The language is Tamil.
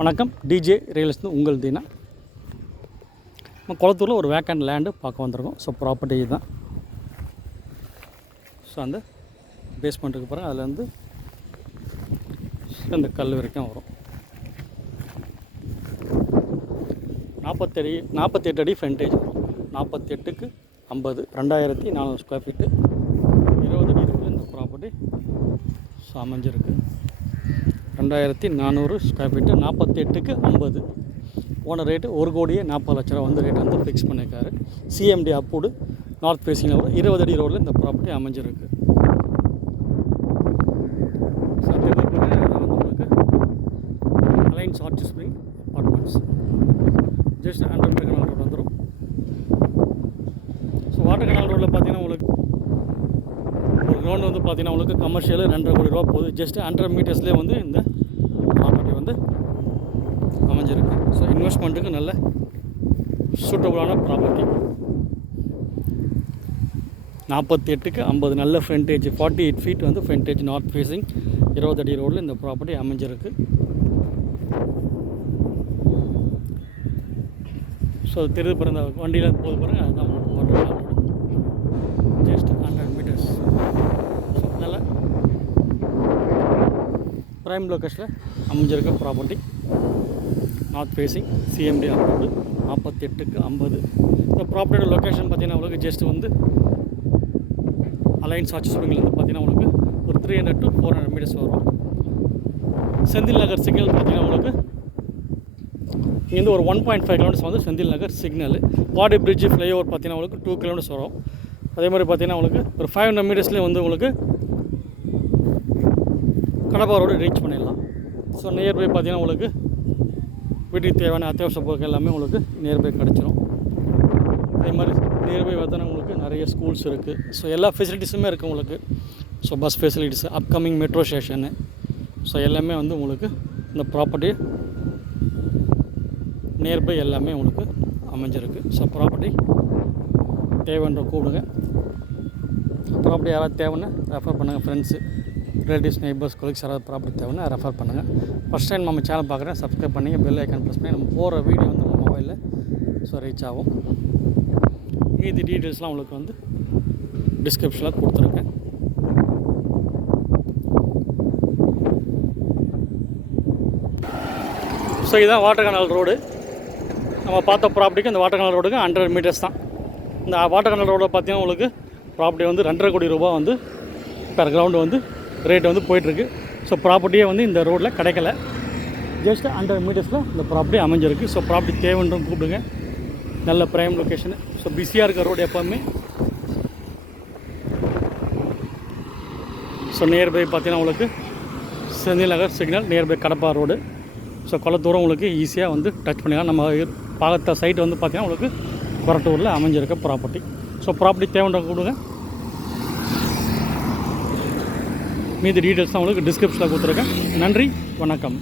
வணக்கம். டிஜே ரியல்ஸ்னு உங்கள் தீனா. நம்ம குளத்தூரில் ஒரு வேக்கண்ட் லேண்டு பார்க்க வந்திருக்கோம். ஸோ ப்ராப்பர்ட்டி தான். ஸோ அந்த பேஸ்மெண்ட்டுக்கு பாருங்கள், அதுலேருந்து இந்த கல் வரைக்கும் வரும். 48 அடி ஃப்ரண்டேஜ் வரும். 48க்கு 50, 2400 ஸ்கொயர் ஃபீட்டு, 20 அடி ரோடில் இந்த ப்ராப்பர்ட்டி ஸோ அமைஞ்சிருக்கு. 2400 ஸ்கொயர் ஃபீட்டு, 48க்கு 50. போன ரேட்டு 1,40,00,000 வந்து ரேட் வந்து ஃபிக்ஸ் பண்ணியிருக்காரு. சிஎம்டி அப்ரூவ்டு, நார்த் ஃபேஸிங்கில் ஒரு 20 அடி ரோடில் இந்த ப்ராப்பர்ட்டி அமைஞ்சிருக்கு. ஸோ உங்களுக்கு Alliance Arch Spring apartments just 100 metre canal road வந்துடும். ஸோ வாட்டர் கனால் ரோடில் பார்த்தீங்கன்னா உங்களுக்கு ஒரு கிரவுண்ட் வந்து பார்த்தீங்கன்னா உங்களுக்கு கமர்ஷியல் 2.5 கோடி ரூபா போகுது. ஜஸ்ட் 100 மீட்டர்ஸ்லேயே வந்து இந்த ப்ராப்பர்ட்டி வந்து அமைஞ்சிருக்கு. ஸோ இன்வெஸ்ட்மெண்ட்டுக்கு நல்ல சூட்டபுளான ப்ராப்பர்ட்டி. 48க்கு 50 நல்ல ஃப்ரண்டேஜ், 48 ஃபீட் வந்து ஃப்ரண்டேஜ், நார்த் ஃபேஸிங், 20 அடி ரோடில் இந்த ப்ராப்பர்ட்டி அமைஞ்சிருக்கு. ஸோ தெரிந்து பிறந்த வண்டியில் போது பாருங்கள், அதுதான் வாட்டர் ஜஸ்ட் 100 மீட்டர்ஸ். ஸோ நல்ல ப்ரைம் லொக்கேஷனில் அமைஞ்சிருக்க property, north facing, CMD approved, 48க்கு 50. இந்த ப்ராப்பர்ட்டியோட லொக்கேஷன் பார்த்தீங்கன்னா உங்களுக்கு ஜஸ்ட் வந்து அலைன்ஸ் ஆர்ச் ஸ்ப்ரிங்லேருந்து பார்த்தீங்கன்னா உங்களுக்கு ஒரு 300 to 400 மீட்டர்ஸ் வரும். செந்தில் நகர் சிக்னல் பார்த்தீங்கன்னா உங்களுக்கு இங்கேருந்து ஒரு 1.5 கிலோமீட்டர்ஸ் வந்து செந்தில் நகர் சிக்னல். பாடி பிரிட்ஜ் ஃப்ளைஓவர் பார்த்தீங்கன்னா உங்களுக்கு 2 கிலோமீட்டர்ஸ் வரும். அதே மாதிரி பார்த்தீங்கன்னா உங்களுக்கு ஒரு 500 மீட்டர்ஸ்லேயே வந்து உங்களுக்கு கடப்பா ரோடு ரீச் பண்ணிடலாம். ஸோ நியர்பை பார்த்தீங்கன்னா உங்களுக்கு வீட்டுக்கு தேவையான அத்தியாவசிய பொருட்கள் எல்லாமே உங்களுக்கு நியர்பை கிடச்சிரும். அதே மாதிரி நியர்பை பார்த்தோன்னா உங்களுக்கு நிறைய ஸ்கூல்ஸ் இருக்குது. ஸோ எல்லா ஃபெசிலிட்டிஸுமே இருக்குது உங்களுக்கு. So bus facilities, upcoming metro station, so எல்லாமே வந்து உங்களுக்கு இந்த ப்ராப்பர்ட்டி நியர்பை எல்லாமே உங்களுக்கு அமைஞ்சிருக்கு. ஸோ ப்ராப்பர்ட்டி தேவைன்ற கூப்பிடுங்க. ப்ராப்பர்ட்டி யாராவது தேவைன்னு ரெஃபர் பண்ணுங்கள். ஃப்ரெண்ட்ஸு, ரிலேட்டிவ்ஸ், நெய்பர்ஸ், கொலீக்ஸ் யாராவது ப்ராப்பர்ட்டி தேவைன்னு ரெஃபர் பண்ணுங்கள். ஃபஸ்ட் டைம் நம்ம சேனல் பார்க்குறேன், சப்ஸ்கிரைப் பண்ணி பெல் ஐக்கான் ப்ரெஸ் பண்ணி நம்ம போகிற வீடியோ வந்து நம்ம மொபைலில் ஸோ ரீச் ஆகும். மீதி டீட்டெயில்ஸ்லாம் உங்களுக்கு வந்து டிஸ்கிரிப்ஷனில் கொடுத்துருக்கேன். ஸோ இதுதான் வாட்டர் கனால் ரோடு. நம்ம பார்த்த ப்ராப்பர்ட்டிக்கு இந்த வாட்டர் கனால் ரோடுக்கு 100 மீட்டர்ஸ் தான். இந்த வாட்டர் கனால் ரோடில் பார்த்தீங்கன்னா உங்களுக்கு ப்ராப்பர்ட்டி வந்து 2.5 கோடி ரூபா வந்து பெர் கிரவுண்டு வந்து ரேட் வந்து போயிட்டுருக்கு. ஸோ ப்ராப்பர்ட்டியே வந்து இந்த ரோட்டில் கிடைக்கல. ஜஸ்ட் 100 மீட்டர்ஸில் இந்த ப்ராப்பர்ட்டி அமைஞ்சிருக்கு. ஸோ ப்ராப்பர்ட்டி தேவைன்றும் கூப்பிடுங்க. நல்ல ப்ரைம் லொக்கேஷனு. ஸோ பிஸியாக இருக்க ரோடு எப்போவுமே. ஸோ நியர்பை பார்த்தீங்கன்னா உங்களுக்கு Senthil Nagar signal, nearby Kadappa road. So குளத்தூரம் உங்களுக்கு ஈஸியாக வந்து டச் பண்ணிக்கலாம். நம்ம பார்த்த சைட் வந்து பார்த்திங்கன்னா உங்களுக்கு கொரட்டூரில் அமைஞ்சிருக்க ப்ராப்பர்ட்டி. ஸோ ப்ராப்பர்ட்டி தேவைன்ற கொடுங்க. மீதி டீட்டெயில்ஸ் தான் உங்களுக்கு டிஸ்கிரிப்ஷனில் கொடுத்துருக்கேன். நன்றி, வணக்கம்.